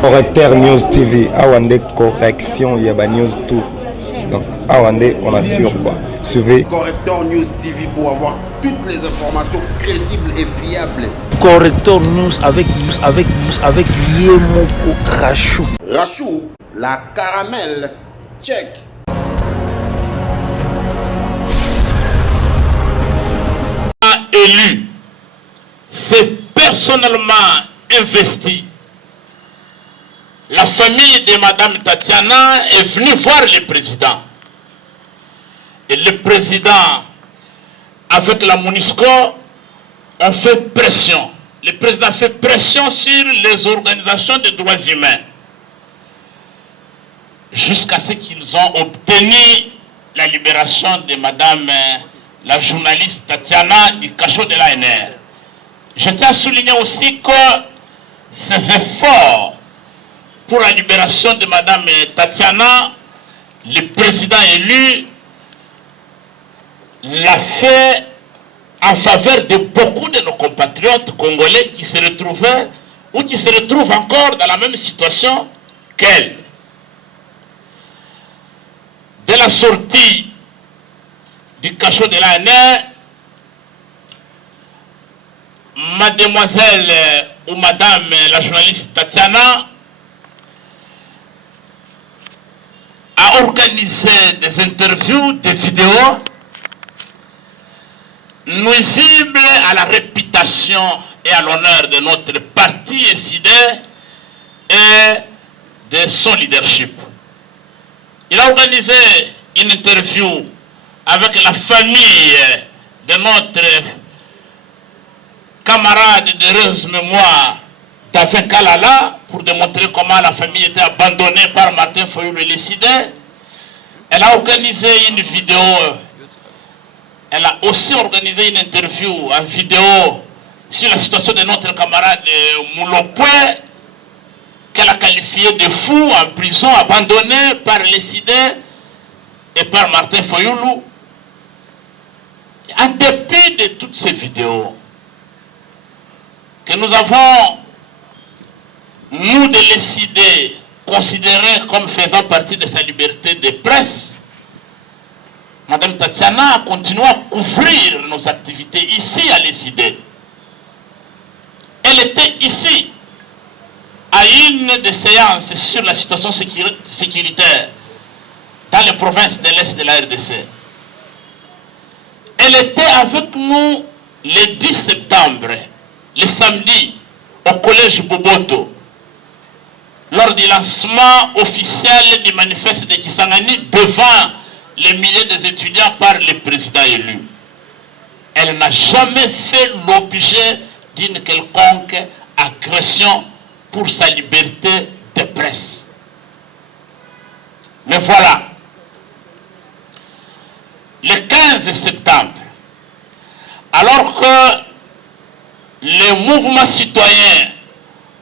Correcteur News TV, Awande correction, il y a News tout. Donc, Awande, on assure quoi. Suivez. Correcteur News TV pour avoir toutes les informations crédibles et fiables. Correcteur News avec Yemoko Rachou. Rachou, la caramel, check. Élu, c'est personnellement investi. La famille de Madame Tatiana est venue voir le président. Et le président, avec la MONUSCO, ont fait pression. Le président fait pression sur les organisations des droits humains. Jusqu'à ce qu'ils ont obtenu la libération de Madame la journaliste Tatiana du cachot de l'ANR. Je tiens à souligner aussi que ces efforts pour la libération de Madame Tatiana, le président élu l'a fait en faveur de beaucoup de nos compatriotes congolais qui se retrouvaient ou qui se retrouvent encore dans la même situation qu'elle. Dès la sortie du cachot de l'ANR, mademoiselle ou madame la journaliste Tatiana a organisé des interviews, des vidéos nuisibles à la réputation et à l'honneur de notre parti SID et de son leadership. Il a organisé une interview avec la famille de notre camarade d'heureuse mémoire David Kalala pour démontrer comment la famille était abandonnée par Martin Fayulu le SID. Elle a organisé une vidéo, elle a aussi organisé une interview en vidéo sur la situation de notre camarade Moulopoué, qu'elle a qualifié de fou en prison, abandonné par le SID et par Martin Fayulu. En dépit de toutes ces vidéos que nous avons, nous de l'ECD, considérées comme faisant partie de sa liberté de presse, Madame Tatiana a continué à couvrir nos activités ici à l'ECD. Elle était ici à une des séances sur la situation sécuritaire dans les provinces de l'Est de la RDC. Elle était avec nous le 10 septembre, le samedi, au collège Boboto, lors du lancement officiel du manifeste de Kisangani devant les milliers des étudiants par le président élu. Elle n'a jamais fait l'objet d'une quelconque agression pour sa liberté de presse. Mais voilà, le 15 septembre, alors que les mouvements citoyens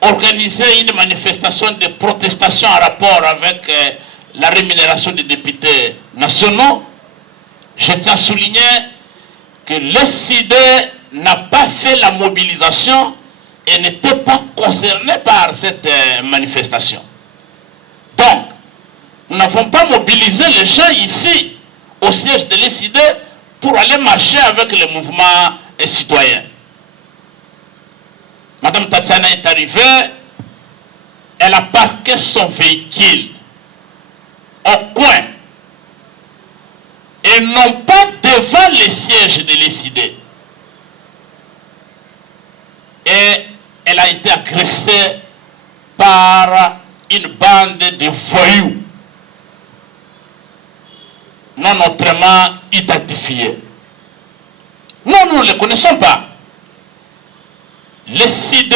organisaient une manifestation de protestation en rapport avec la rémunération des députés nationaux, je tiens à souligner que le SID n'a pas fait la mobilisation et n'était pas concerné par cette manifestation. Donc, nous n'avons pas mobilisé les gens ici au siège de l'ECD pour aller marcher avec les mouvements citoyens. Madame Tatiana est arrivée, elle a parqué son véhicule au coin et non pas devant les sièges de l'ECD. Et elle a été agressée par une bande de voyous non autrement identifiés. Nous ne les connaissons pas. Le SID,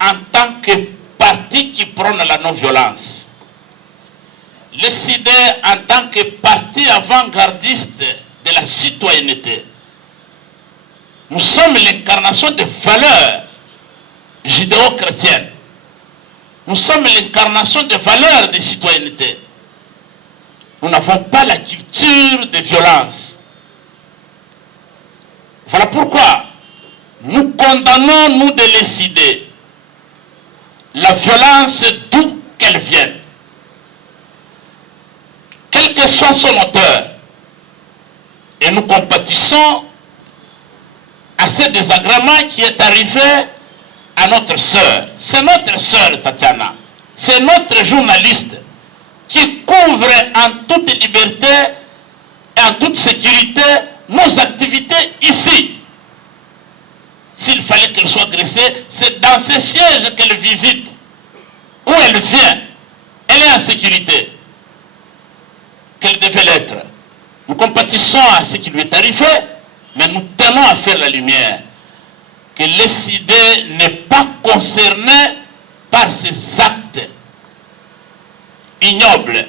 en tant que parti qui prône la non-violence, le SID, en tant que parti avant-gardiste de la citoyenneté, nous sommes l'incarnation des valeurs judéo-chrétiennes. Nous sommes l'incarnation des valeurs de citoyenneté. Nous n'avons pas la culture de violence. Voilà pourquoi nous condamnons, nous de l'ECD, la violence d'où qu'elle vienne, quel que soit son auteur. Et nous compatissons à ce désagrément qui est arrivé à notre sœur. C'est notre sœur Tatiana, c'est notre journaliste qui couvre en toute liberté et en toute sécurité nos activités ici. S'il fallait qu'elle soit agressée, c'est dans ces sièges qu'elle visite, où elle vient. Elle est en sécurité, qu'elle devait l'être. Nous compatissons à ce qui lui est arrivé, mais nous tenons à faire la lumière que l'ECD n'est pas concerné par ces actes ignobles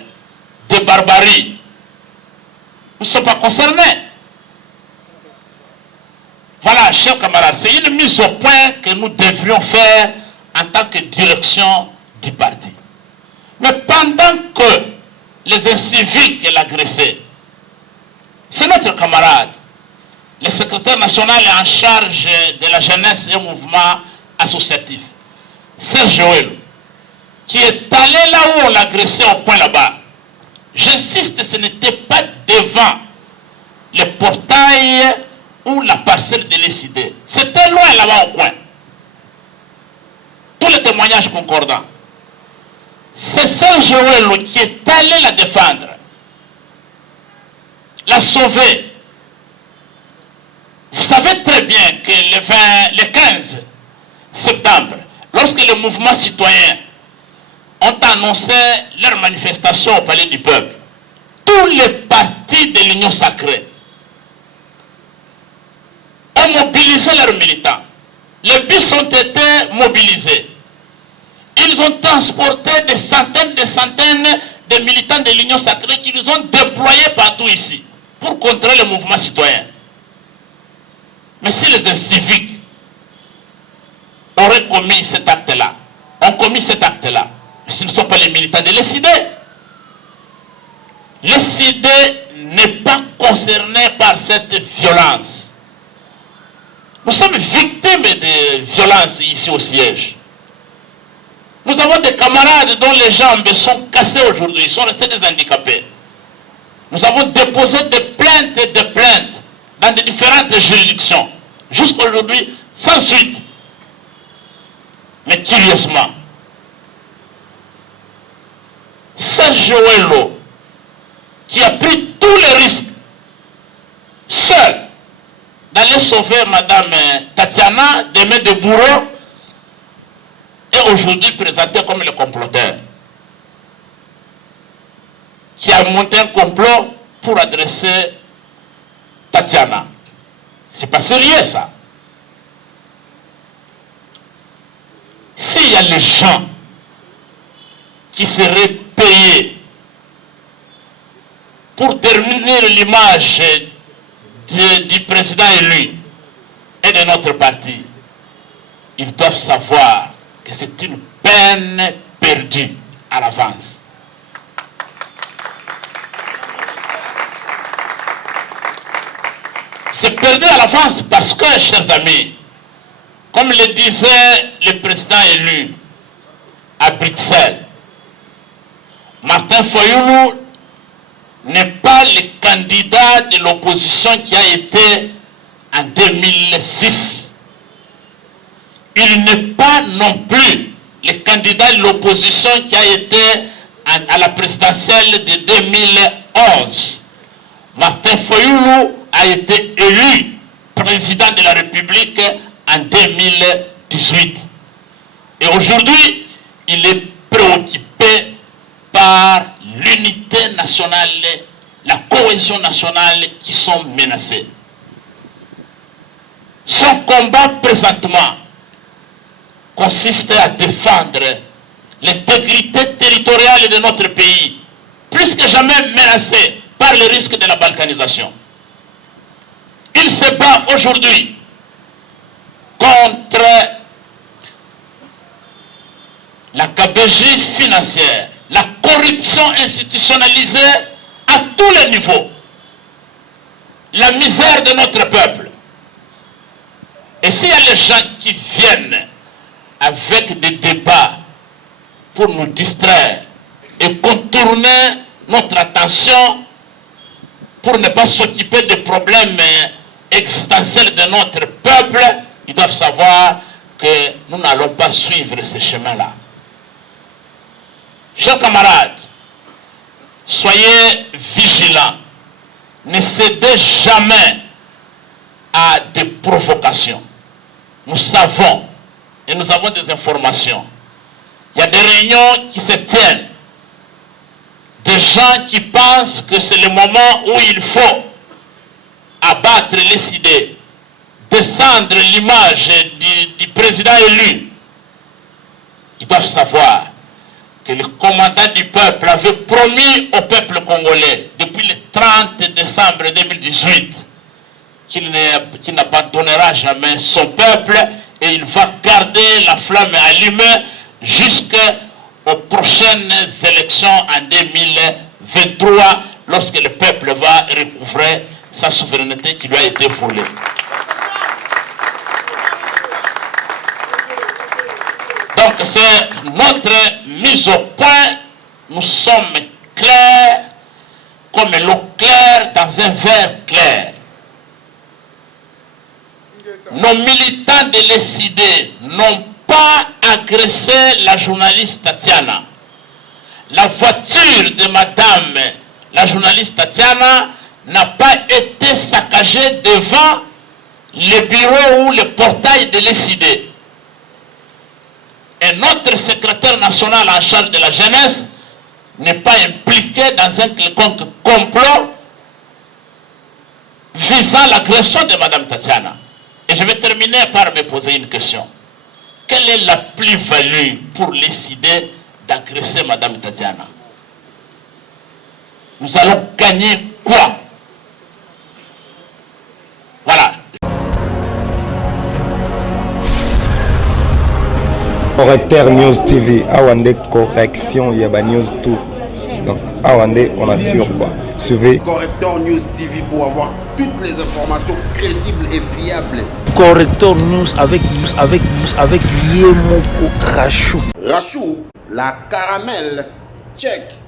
de barbarie. Nous ne sommes pas concernés. Voilà, chers camarades, c'est une mise au point que nous devrions faire en tant que direction du parti. Mais pendant que les inciviques l'agressaient, c'est notre camarade, le secrétaire national en charge de la jeunesse et mouvement associatif, Serge Joël, qui est allé là où on l'agressait au point là-bas. J'insiste, ce n'était pas devant le portail ou la parcelle de l'ECD. C'était loin là-bas au coin. Tous les témoignages concordants. C'est Serge Joël qui est allé la défendre, la sauver. Vous savez très bien que le 15 septembre, lorsque le mouvement citoyen ont annoncé leur manifestation au Palais du Peuple, tous les partis de l'Union sacrée ont mobilisé leurs militants. Les bus ont été mobilisés. Ils ont transporté des centaines de militants de l'Union sacrée qu'ils ont déployés partout ici pour contrer le mouvement citoyen. Mais si les inciviques auraient commis cet acte-là, ont commis cet acte-là, ce ne sont pas les militants de l'ECD. L'ECD n'est pas concerné par cette violence. Nous sommes victimes de violences ici au siège. Nous avons des camarades dont les jambes sont cassées aujourd'hui, ils sont restés des handicapés. Nous avons déposé des plaintes dans de différentes juridictions. Jusqu'à aujourd'hui, sans suite. Mais curieusement, Serge Joël, qui a pris tous les risques, seul, d'aller sauver Madame Tatiana des mains de bourreau, est aujourd'hui présenté comme le comploteur, qui a monté un complot pour adresser Tatiana. C'est pas sérieux ça. S'il y a les gens qui seraient payés pour terminer l'image du président élu et de notre parti, ils doivent savoir que c'est une peine perdue à l'avance. C'est perdu à l'avance parce que, chers amis, comme le disait le président élu à Bruxelles, Martin Fayulu n'est pas le candidat de l'opposition qui a été en 2006. Il n'est pas non plus le candidat de l'opposition qui a été à la présidentielle de 2011. Martin Fayulu a été élu président de la République en 2018. Et aujourd'hui, il est préoccupé par l'unité nationale, la cohésion nationale qui sont menacées. Son combat présentement consiste à défendre l'intégrité territoriale de notre pays, plus que jamais menacée par le risque de la balkanisation. Il se bat aujourd'hui contre la gabegie financière, la corruption institutionnalisée à tous les niveaux, la misère de notre peuple. Et s'il y a les gens qui viennent avec des débats pour nous distraire et contourner notre attention pour ne pas s'occuper des problèmes existentiels de notre peuple, ils doivent savoir que nous n'allons pas suivre ce chemin-là. Chers camarades, soyez vigilants. Ne cédez jamais à des provocations. Nous savons et nous avons des informations. Il y a des réunions qui se tiennent. Des gens qui pensent que c'est le moment où il faut abattre les idées, descendre l'image du président élu. Ils doivent savoir que le commandant du peuple avait promis au peuple congolais depuis le 30 décembre 2018 qu'il n'abandonnera jamais son peuple et il va garder la flamme allumée jusqu'aux prochaines élections en 2023 lorsque le peuple va recouvrer sa souveraineté qui lui a été volée. Donc c'est notre mise au point. Nous sommes clairs comme l'eau claire dans un verre clair. Nos militants de l'ESID n'ont pas agressé la journaliste Tatiana. La voiture de madame, la journaliste Tatiana, n'a pas été saccagée devant le bureau ou le portail de l'ESID. Et notre secrétaire national en charge de la jeunesse n'est pas impliqué dans un quelconque complot visant l'agression de madame Tatiana. Et je vais terminer par me poser une question. Quelle est la plus-value pour l'ESID d'agresser madame Tatiana? Nous allons gagner quoi? Voilà. Correcteur News TV, Awande correction, il y a news tout. Donc, Awande, on assure quoi. Suivez Correcteur News TV pour avoir toutes les informations crédibles et fiables. Correcteur News avec Yemoko Rachou. Rachou, la caramel, check.